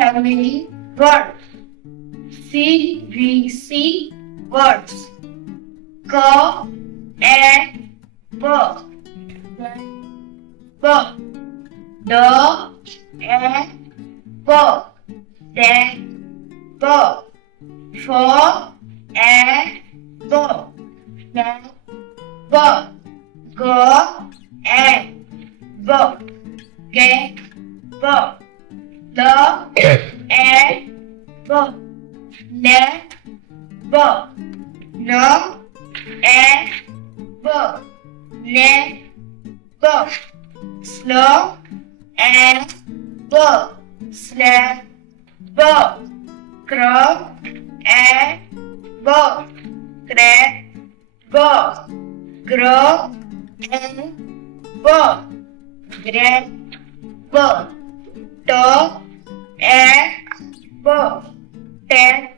family word. CVC words. Go and go. Go. Do and go. Then go. For and go. Then go. Go and go. Get go. The and go. Let go. No and go. Let go. Slow and go. Slap go. Grow and go. Grab go. Grow and go. Grab go. Talk and go. Ten